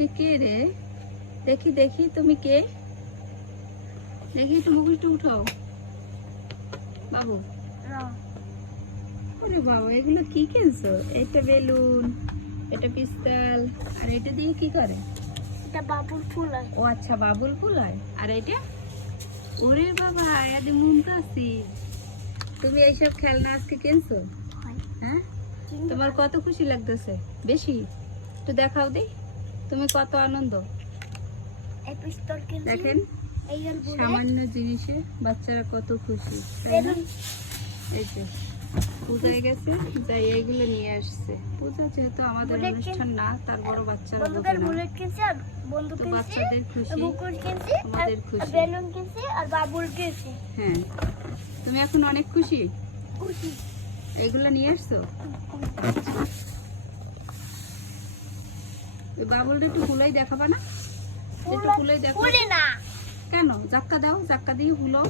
এটা কে রে? দেখি দেখি তুমি কে? দেখি একটু মুখটা উঠাও বাবু। ওরে বাবা, এগুলো কি কিনছো? এটা বেলুন, এটা পিস্তল, আর এটা দিয়ে কি করে? এটা বাবুল ফুল হয়। ও আচ্ছা, বাবুল ফুল হয়। আর এটা? ওরে বাবা, এটা মুনতাসি। তুমি এইসব খেলনা আজকে কিনছো? হ্যাঁ, তোমার কত খুশি লাগতেছে? বেশি? তো দেখাও দেই তুমি কত আনন্দ। এই পিস্তল কিনছি। দেখেন, এই আর বুলেট। সামান্য জিনিসে বাচ্চারা কত খুশি, তাই না? বেলুন। এই যে পূজায় গেছে, যাই এইগুলো নিয়ে আসছে। পূজা যেহেতু আমাদের বুলেট অনুষ্ঠান না, তার বড় বাচ্চারা বন্ধুদের বোঝে না। বুলেট কিনছি আর বন্দুক তো কিনছি। বাচ্চাদের খুশি, মুকুট কিনছি আর আমাদের খুশি। বেলুন কিনছি আর বাবুল কিনছি। হ্যাঁ, তুমি এখন অনেক খুশি? খুশি। এইগুলো নিয়ে আসছো? ওই বাবুলটা একটু ফুলাই দেখাবা না? একটু ফুলাই দেখো। ফুলে না। কেন? ধাক্কা দাও, ধাক্কা দিয়ে ফুলো।